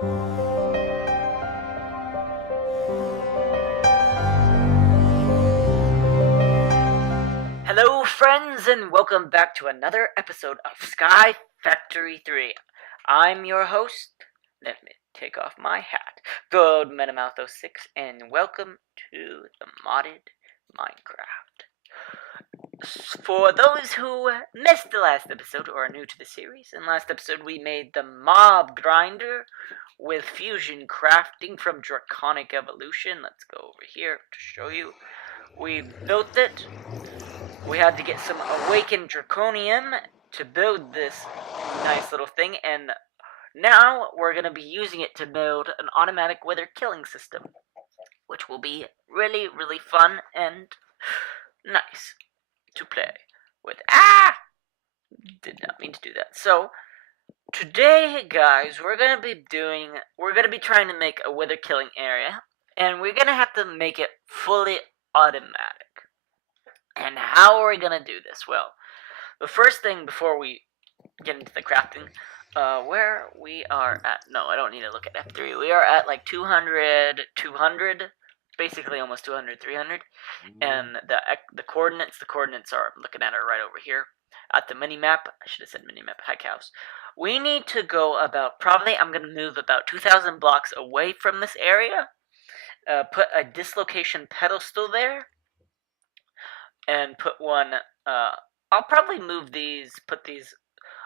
Hello friends and welcome back to another episode of Sky Factory 3. I'm your host, let me take off my hat, Gold MetaMouth06, and welcome to the modded Minecraft. For those who missed the last episode or are new to the series, in last episode we made the mob grinder with fusion crafting from Draconic Evolution. Let's go over here to show you. We built it. We had to get some awakened draconium to build this nice little thing, and now we're going to be using it to build an automatic wither killing system, which will be really, really fun and nice to play with. Did not mean to do that. So today, guys, we're going to be trying to make a wither killing area, and we're going to have to make it fully automatic. And how are we going to do this? Well, the first thing before we get into the crafting, where we are at, no, I don't need to look at F3. We are at like 200, basically almost 200, 300. And the coordinates are, I'm looking at it right over here at the mini-map. I should have said mini-map, hi cows. We need to go about, probably I'm going to move about 2,000 blocks away from this area, put a dislocation pedestal there, and put one, I'll probably put these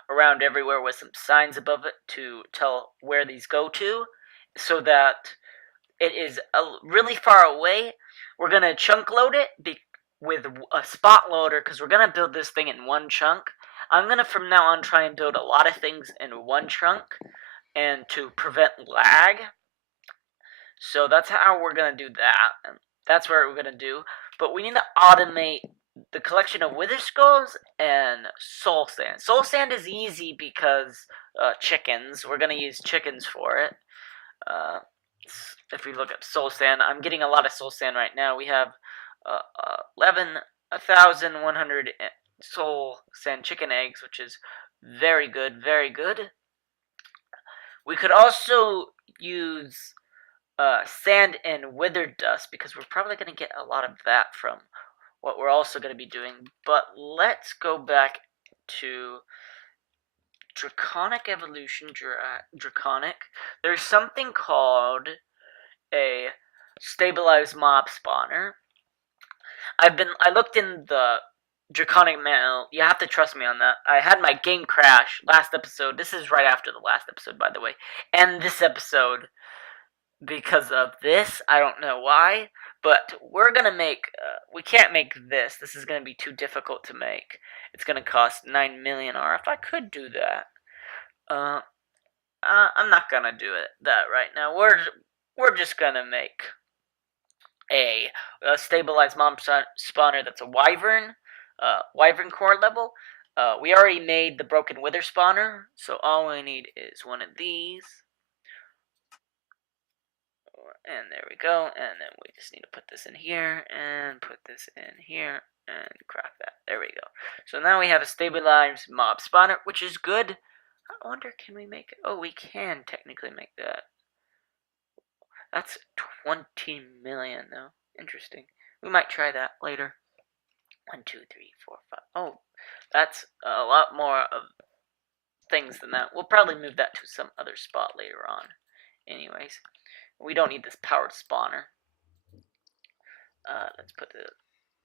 around everywhere with some signs above it to tell where these go to, so that it is really far away. We're going to chunk load it with a spot loader, because we're going to build this thing in one chunk. I'm going to from now on try and build a lot of things in one chunk, and to prevent lag. So that's how we're going to do that. That's what we're going to do. But we need to automate the collection of wither skulls and soul sand. Soul sand is easy because chickens. We're going to use chickens for it. If we look up soul sand, I'm getting a lot of soul sand right now. We have 1,100 soul sand chicken eggs, which is very good, very good. We could also use sand and wither dust, because we're probably going to get a lot of that from what we're also going to be doing. But let's go back to Draconic Evolution. Draconic. There's something called a stabilized mob spawner. I looked in the Draconic manual. You have to trust me on that. I had my game crash last episode. This is right after the last episode, by the way. And this episode, because of this, I don't know why, but we're gonna make, we can't make this. This is gonna be too difficult to make. It's gonna cost 9 million, or if I could do that, I'm not gonna do that right now. We're just gonna make a stabilized mob spawner that's a wyvern core level. We already made the broken wither spawner, so all we need is one of these. And there we go, and then we just need to put this in here, and put this in here, and craft that. There we go. So now we have a stabilized mob spawner, which is good. I wonder, can we make it? Oh, we can technically make that. That's 20 million, though. Interesting. We might try that later. 1, 2, 3, 4, 5. Oh, that's a lot more of things than that. We'll probably move that to some other spot later on. Anyways. We don't need this powered spawner. Let's put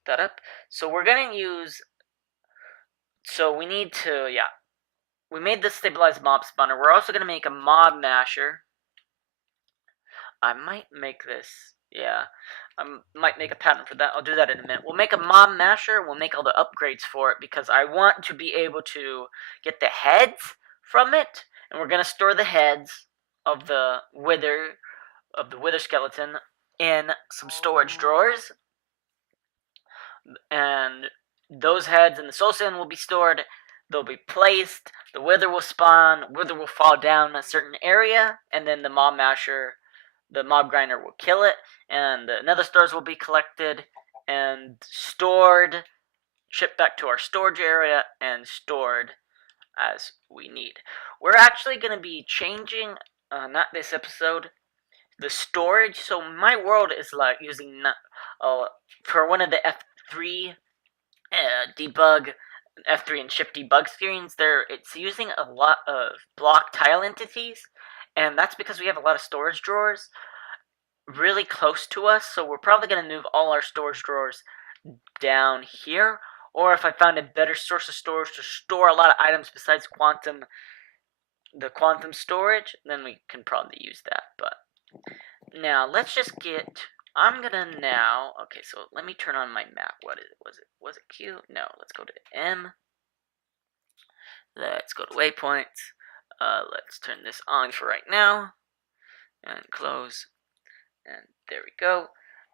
that up. So we're going to use... So we need to... Yeah. We made this stabilized mob spawner. We're also going to make a mob masher. I might make this... Yeah. I might make a pattern for that. I'll do that in a minute. We'll make a mob masher. We'll make all the upgrades for it, because I want to be able to get the heads from it. And we're going to store the heads of the wither skeleton in some storage drawers, and those heads and the soul sand will be stored. They'll be placed, the wither will spawn, wither will fall down a certain area, and then the mob masher, the mob grinder, will kill it, and the nether stars will be collected and stored, shipped back to our storage area, and stored as we need. We're actually going to be changing not this episode, the storage. So my world is like using for one of the F3 debug, F3 and shift debug screens. It's using a lot of block tile entities, and that's because we have a lot of storage drawers really close to us. So we're probably gonna move all our storage drawers down here, or if I found a better source of storage to store a lot of items besides the quantum storage, then we can probably use that. But now let's just get. I'm gonna now. Okay, so let me turn on my map. What is it? Was it Q? No. Let's go to M. Let's go to waypoints. Let's turn this on for right now, and close. And there we go.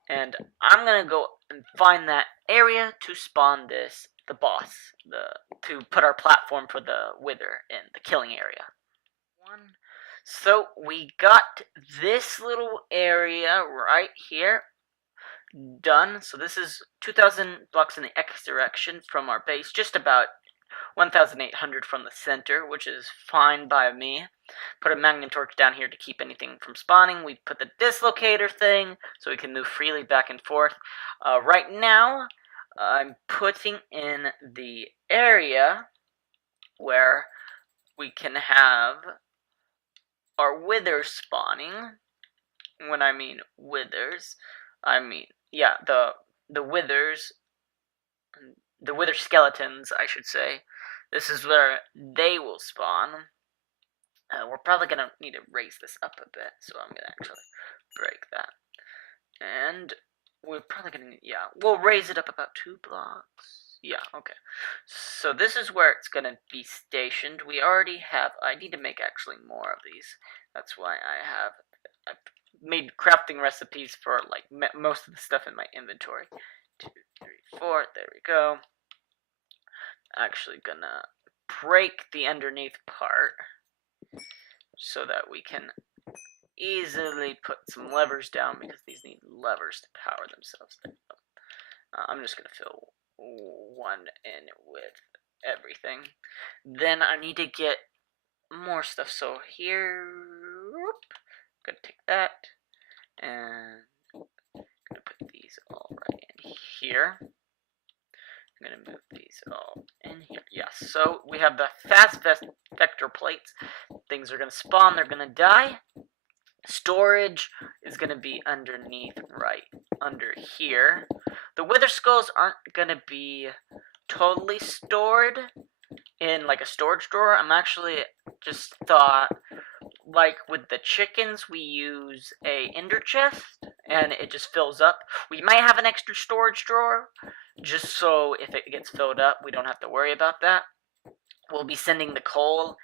And I'm gonna go and find that area to spawn the boss, to put our platform for the wither in the killing area. So we got this little area right here done. So this is 2,000 blocks in the X direction from our base, just about 1,800 from the center, which is fine by me. Put a magnum torch down here to keep anything from spawning. We put the dislocator thing so we can move freely back and forth. Right now, I'm putting in the area where we can have our withers spawning. When I mean withers, I mean, yeah, the withers, the wither skeletons, I should say. This is where they will spawn. We're probably going to need to raise this up a bit, so I'm going to actually break that. And we're probably going to, yeah, we'll raise it up about 2 blocks. Yeah, okay. So this is where it's going to be stationed. We already have, I need to make actually more of these. That's why I've made crafting recipes for like most of the stuff in my inventory. 2, 3, 4, there we go. Actually gonna break the underneath part so that we can easily put some levers down, because these need levers to power themselves. I'm just gonna fill one in with everything. Then I need to get more stuff. So here, gonna take that and gonna put these all right in here. I'm gonna move these all in here. Yes, so we have the fast vector plates. Things are gonna spawn, they're gonna die. Storage is gonna be underneath, right under here. The wither skulls aren't gonna be totally stored in like a storage drawer. I'm actually just thought, like with the chickens, we use a ender chest and it just fills up. We might have an extra storage drawer, just so if it gets filled up, we don't have to worry about that. We'll be sending the coal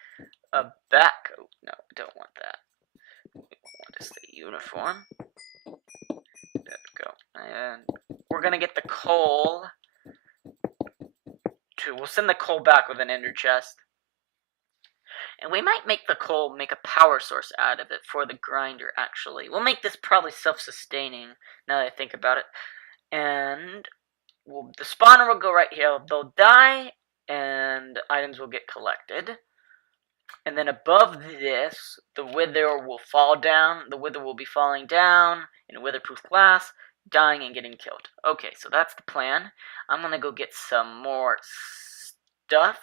back. Oh, no, I don't want that. We want to stay uniform. There we go. And we're going to get the coal. We'll send the coal back with an ender chest. And we might make the coal, make a power source out of it for the grinder, actually. We'll make this probably self-sustaining, now that I think about it. And the spawner will go right here. They'll die, and items will get collected. And then above this, the wither will fall down. The wither will be falling down in a witherproof glass, dying and getting killed. Okay, so that's the plan. I'm gonna go get some more stuff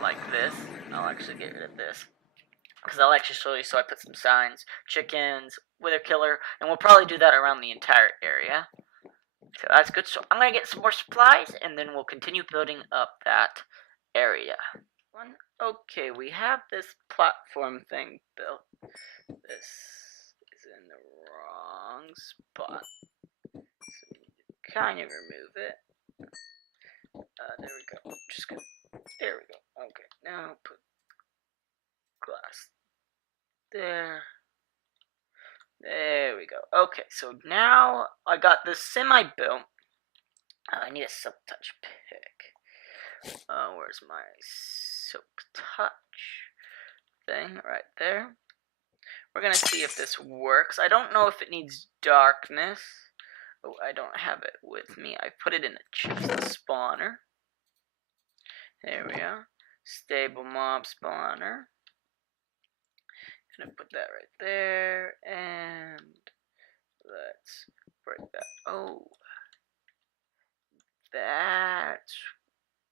like this. I'll actually get rid of this, because I'll actually show you. So I put some signs, chickens, wither killer, and we'll probably do that around the entire area. So that's good. So I'm gonna get some more supplies, and then we'll continue building up that area. Okay, we have this platform thing built. This is in the wrong spot, so we need to kind of remove it. There we go. Just gonna. There we go. Okay, now put glass there. There we go. Okay, so now I got this semi built. I need a silk touch pick. Where's my silk touch thing? Right there. We're gonna see if this works. I don't know if it needs darkness. Oh, I don't have it with me. I put it in a chest spawner. There we are. Stable mob spawner. gonna put that right there, and let's break that. Oh, that's.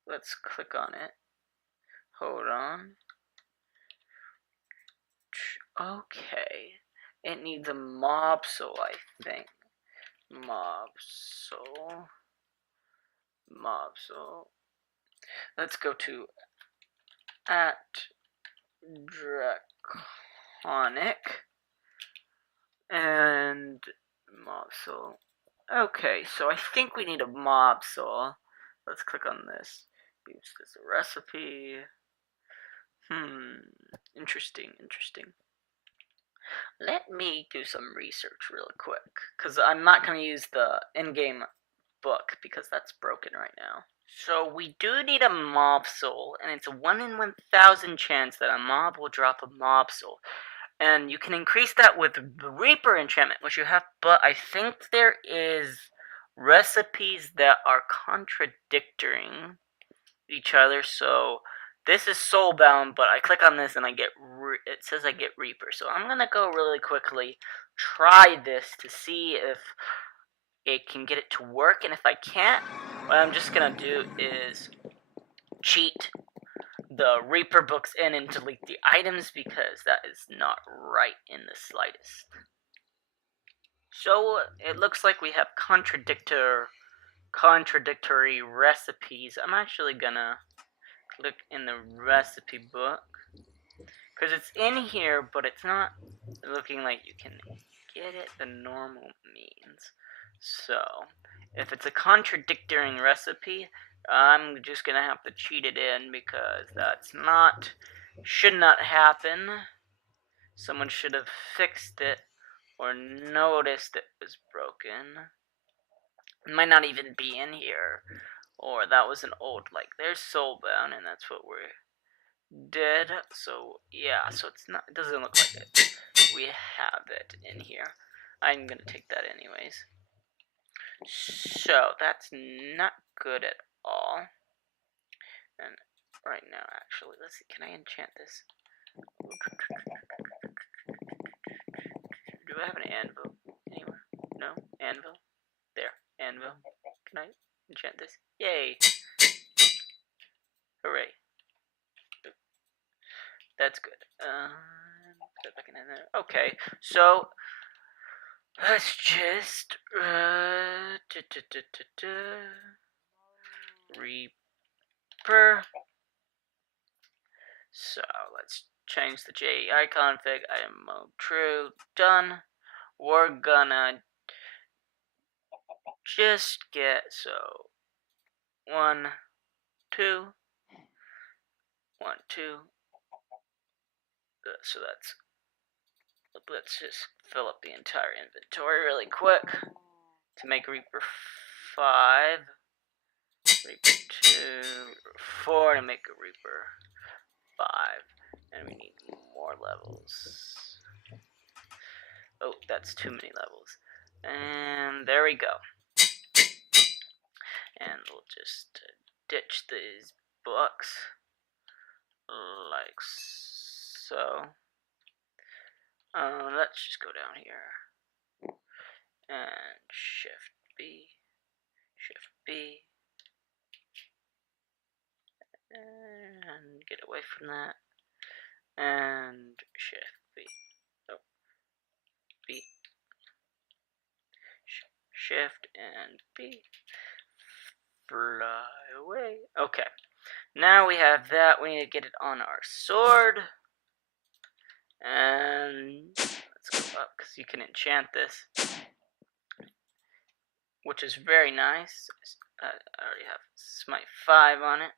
Let's click on it. Hold on. Okay. It needs a mob soul, I think. Mob soul. Mob soul. Let's go to at Draconic and mob soul. Okay, so I think we need a mob soul. Let's click on this. Use this recipe. Interesting. Let me do some research really quick, because I'm not going to use the in-game book, because that's broken right now. So we do need a mob soul, and it's a 1 in 1,000 chance that a mob will drop a mob soul. And you can increase that with the Reaper enchantment, which you have, but I think there is recipes that are contradicting each other, so this is soulbound, but I click on this and I get, it says I get Reaper, so I'm gonna go really quickly, try this to see if it can get it to work, and if I can't, what I'm just gonna do is cheat the Reaper books in and delete the items, because that is not right in the slightest. So it looks like we have contradictory recipes. I'm actually gonna click in the recipe book, because it's in here, but it's not looking like you can get it the normal means. So if it's a contradicting recipe, I'm just gonna have to cheat it in, because should not happen. Someone should have fixed it or noticed it was broken. It might not even be in here, or that was an old, like, there's soulbound, and that's what we're did. So yeah, so it doesn't look like it. We have it in here. I'm gonna take that anyways. So that's not good at all. And right now, actually, let's see, can I enchant this? Do I have an anvil anywhere? No? Anvil? There, anvil. Can I enchant this? Yay! Hooray. That's good. Put that back in there. Okay, so let's just Reaper. So let's change the JEI config. Item mode true. Done. We're gonna just get 1, 2, 1, 2. So let's just fill up the entire inventory really quick to make Reaper 5, Reaper 2, Reaper 4 to make a Reaper 5, and we need more levels. Oh, that's too many levels. And there we go. And we'll just ditch these books like so. Let's just go down here and Shift B, and get away from that, and Shift B. Oh, B. Shift and B. Fly away. Okay. Now we have that. We need to get it on our sword. And let's go up, because you can enchant this, which is very nice. I already have Smite 5 on it.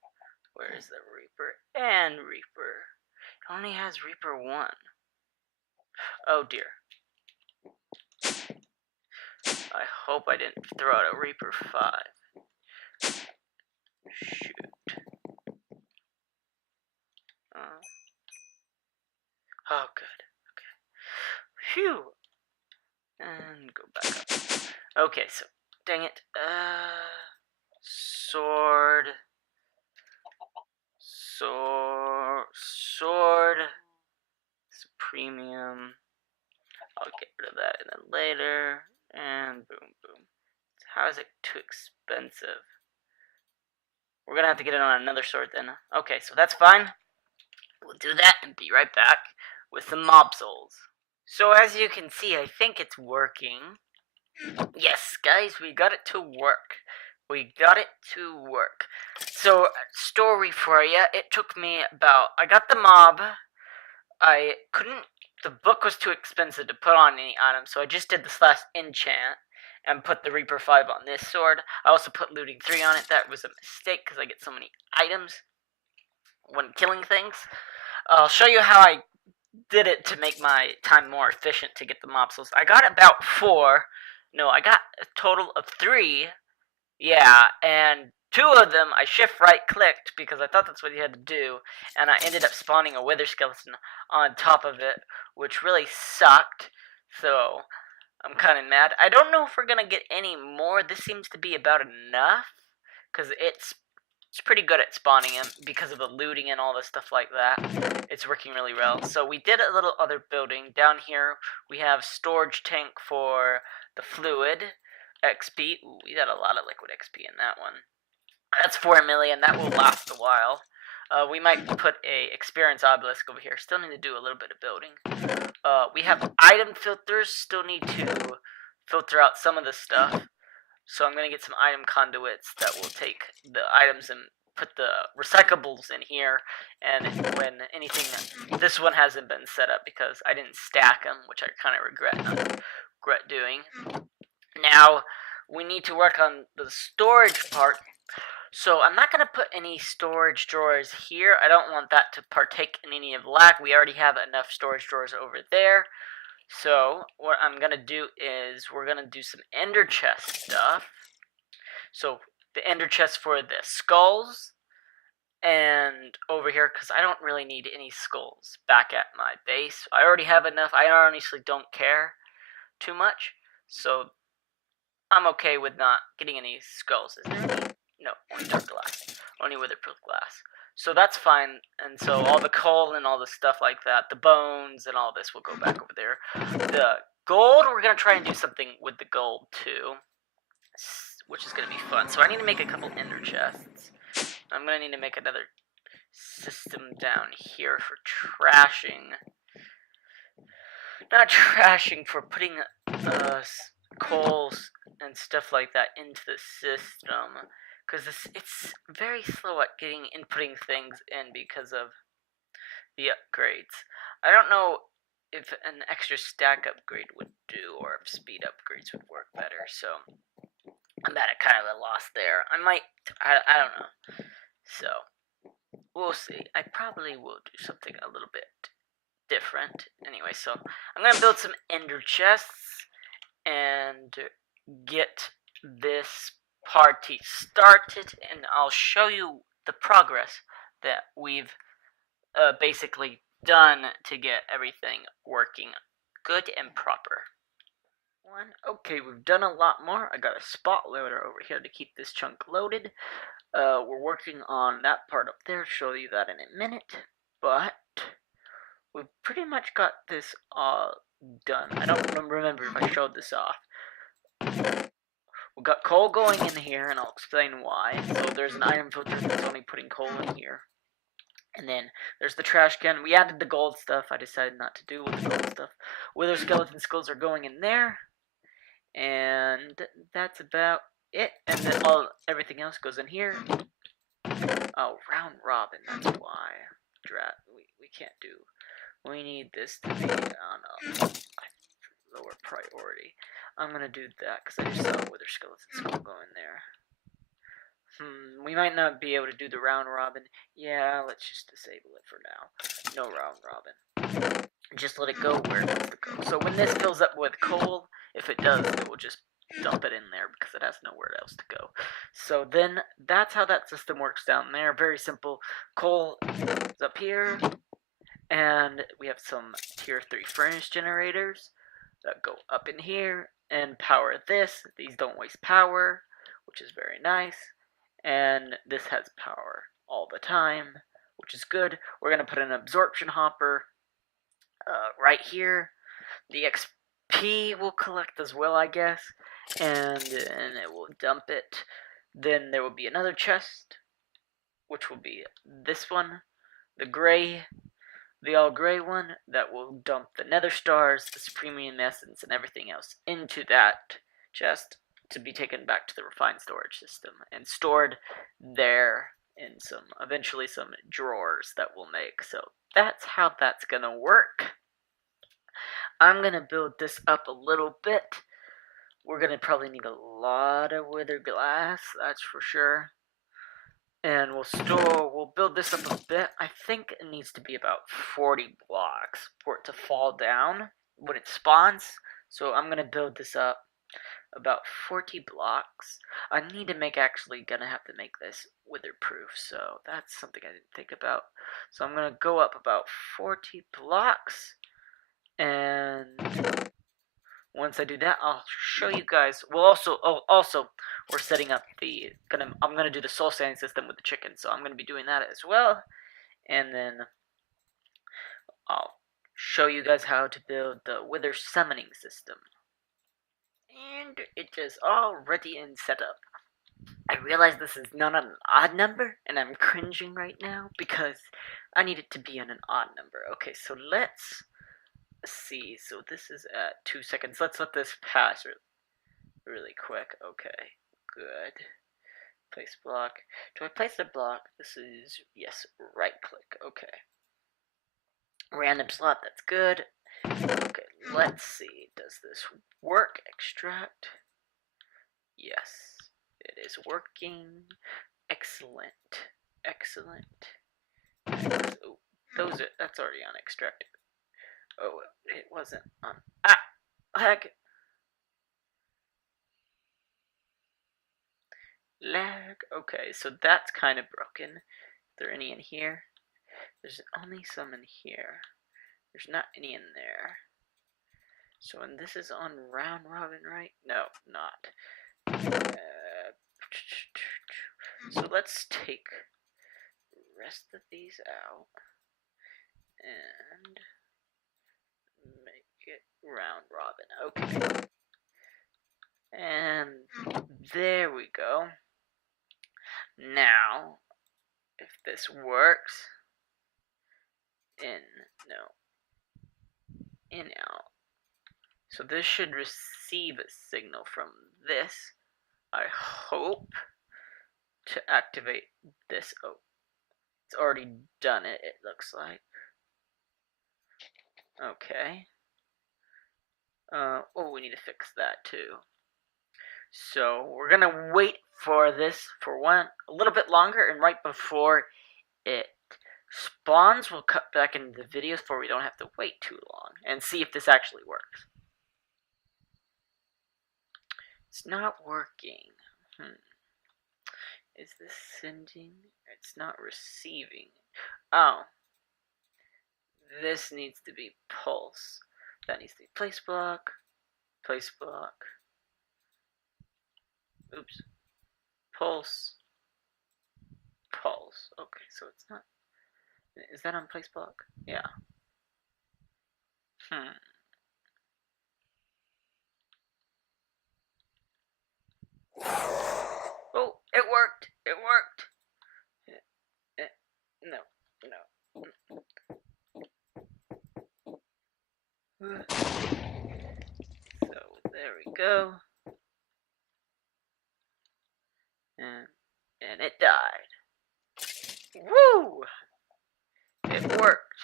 Where is the Reaper? And Reaper. It only has Reaper 1. Oh dear. I hope I didn't throw out a Reaper 5. Shoot. Oh, good. Okay. Phew. And go back up. Okay, so, dang it. Sword. premium. I'll get rid of that and then later. And boom, boom. How is it too expensive? We're gonna have to get it on another sword then. Okay, so that's fine. We'll do that and be right back with some mob souls. So as you can see, I think it's working. Yes, guys, we got it to work. We got it to work. So, story for you. It took me about... I got the mob. I couldn't... The book was too expensive to put on any item, so I just did the /enchant and put the Reaper 5 on this sword. I also put looting 3 on it. That was a mistake because I get so many items when killing things. I'll show you how I did it to make my time more efficient to get the mob souls. I got about 4. No, I got a total of 3. Yeah, and 2 of them I shift right clicked because I thought that's what you had to do, and I ended up spawning a wither skeleton on top of it, which really sucked. So I'm kind of mad. I don't know if we're gonna get any more. This seems to be about enough because it's pretty good at spawning him because of the looting and all the stuff like that. It's working really well. So we did a little other building. Down here we have storage tank for the fluid XP. Ooh, we got a lot of liquid XP in that one. That's 4 million. That will last a while. We might put a experience obelisk over here. Still need to do a little bit of building. We have item filters. Still need to filter out some of the stuff. So I'm going to get some item conduits that will take the items and put the recyclables in here. And when anything... This one hasn't been set up because I didn't stack them, which I kind of regret doing. Now, we need to work on the storage part. So I'm not going to put any storage drawers here. I don't want that to partake in any of the lag. We already have enough storage drawers over there. So what I'm going to do is we're going to do some ender chest stuff. So the ender chest for the skulls. And over here, because I don't really need any skulls back at my base. I already have enough. I honestly don't care too much. So I'm okay with not getting any skulls. Is there any? No, only dark glass. Only witherproof glass. So that's fine. And so all the coal and all the stuff like that, the bones and all this will go back over there. The gold, we're going to try and do something with the gold too, which is going to be fun. So I need to make a couple ender chests. I'm going to need to make another system down here for trashing. Not trashing, for putting coals and stuff like that into the system. Because it's very slow at inputting things in because of the upgrades. I don't know if an extra stack upgrade would do, or if speed upgrades would work better, so I'm at kind of a loss there. I don't know. So, we'll see. I probably will do something a little bit different. Anyway, so I'm going to build some ender chests and get this party started, and I'll show you the progress that we've basically done to get everything working good and proper. Okay, we've done a lot more. I got a spot loader over here to keep this chunk loaded. We're working on that part up there. Show you that in a minute. But we've pretty much got this all done. I don't remember if I showed this off. We've got coal going in here, and I'll explain why. So there's an item filter that's only putting coal in here. And then there's the trash can. We added the gold stuff. I decided not to do with the gold stuff. Wither skeleton skulls are going in there. And that's about it. And then everything else goes in here. Oh, round robin, that's why. We can't do. We need this to be on a lower priority. I'm gonna do that because I just saw a wither skeleton skull go in there. We might not be able to do the round robin. Yeah, let's just disable it for now. No round robin. Just let it go where it needs to go. So when this fills up with coal, if it does, it will just dump it in there because it has nowhere else to go. So then that's how that system works down there. Very simple. Coal is up here, and we have some tier 3 furnace generators that go up in here and power this. These don't waste power, which is very nice. And this has power all the time, which is good. We're going to put an absorption hopper right here, the XP will collect as well, I guess, and it will dump it. Then there will be another chest, which will be this one, the all gray one, that will dump the nether stars, the supremium essence, and everything else into that chest to be taken back to the refined storage system and stored there in eventually some drawers that we'll make. So that's how that's gonna work. I'm gonna build this up a little bit. We're gonna probably need a lot of wither glass, that's for sure. And we'll build this up a bit. I think it needs to be about 40 blocks for it to fall down when it spawns. So I'm gonna build this up about 40 blocks. I need to gonna have to make this witherproof, so that's something I didn't think about. So I'm gonna go up about 40 blocks, and once I do that, I'll show you guys. We'll also we're setting up I'm gonna do the soul sanding system with the chicken, so I'm gonna be doing that as well, and then I'll show you guys how to build the wither summoning system. And it is all ready and set up. I realize this is not an odd number, and I'm cringing right now because I need it to be on an odd number. Okay, so let's see. So this is at 2 seconds. Let's let this pass really quick. Okay, good. Place block. Do I place the block? This is, yes, right click. Okay. Random slot, that's good. Okay, let's see. Does this work? Extract. Yes, it is working. Excellent. Excellent. Oh, that's already on extract. Oh, it wasn't on. Ah! Heck! Lag. Okay, so that's kind of broken. Is there any in here? There's only some in here. There's not any in there. So, and this is on round robin, right? No, not. So let's take the rest of these out and make it round robin. Okay. And there we go. Now, if this works, in, out. So this should receive a signal from this, I hope, to activate this. Oh, it's already done it, it looks like. Okay. Oh, we need to fix that too. So we're gonna wait for this for a little bit longer, and right before it spawns, we'll cut back into the videos for we don't have to wait too long and see if this actually works. It's not working. Is this sending? It's not receiving. Oh. This needs to be pulse. That needs to be place block. Place block. Oops. Pulse. Pulse. Okay, so it's not. Is that on place block? Yeah. Oh, it worked. It worked. No. So there we go. And it died. Woo! It worked.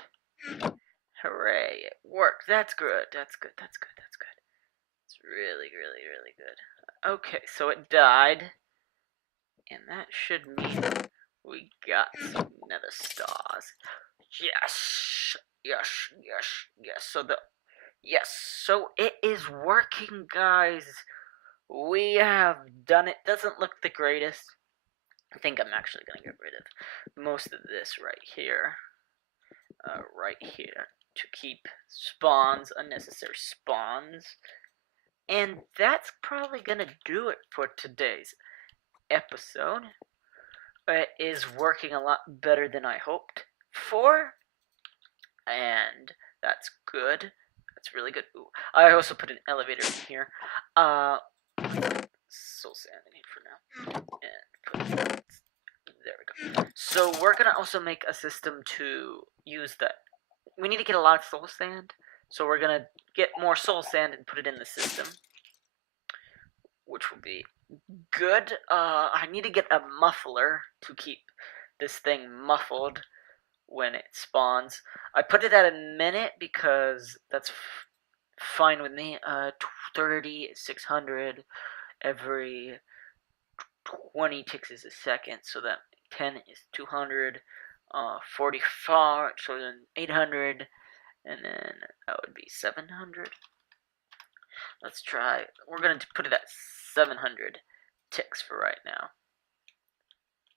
Hooray, it worked. That's good. That's good. That's good. That's good. It's really, really, really good. Okay, so it died. And that should mean we got some nether stars. Yes. Yes, yes, yes. So it is working, guys. We have done it. Doesn't look the greatest. I think I'm actually gonna get rid of most of this right here. To keep unnecessary spawns. And that's probably gonna do it for today's episode. It is working a lot better than I hoped for. And That's good. That's really good. Ooh, I also put an elevator in here. Soul sand in here for now. And put, there we go. So we're gonna also make a system to use that. We need to get a lot of soul sand. So we're gonna get more soul sand and put it in the system, which will be good. I need to get a muffler to keep this thing muffled when it spawns. I put it at a minute because that's fine with me. 600 every 20 ticks is a second, so that 10 is 200, 45, so then 800, and then that would be 700. Let's try, we're going to put it at 700 ticks for right now.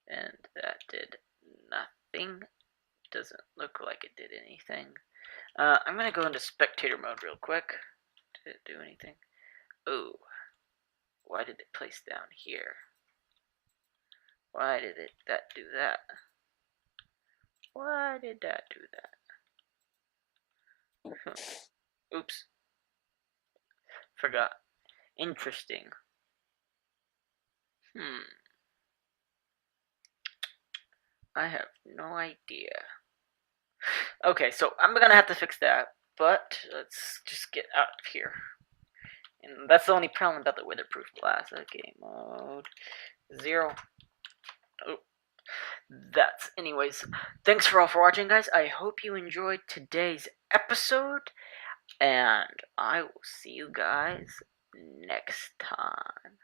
And that did nothing. Doesn't look like it did anything. I'm going to go into spectator mode real quick. Did it do anything? Ooh. Why did it place down here? Why did that do that? Why did that do that? Oops. Forgot. Interesting. I have no idea. Okay, so I'm gonna have to fix that, but let's just get out of here. And that's the only problem about the weatherproof glass. Okay, mode 0. Oh, that's anyways. Thanks for all for watching, guys. I hope you enjoyed today's episode, and I will see you guys next time.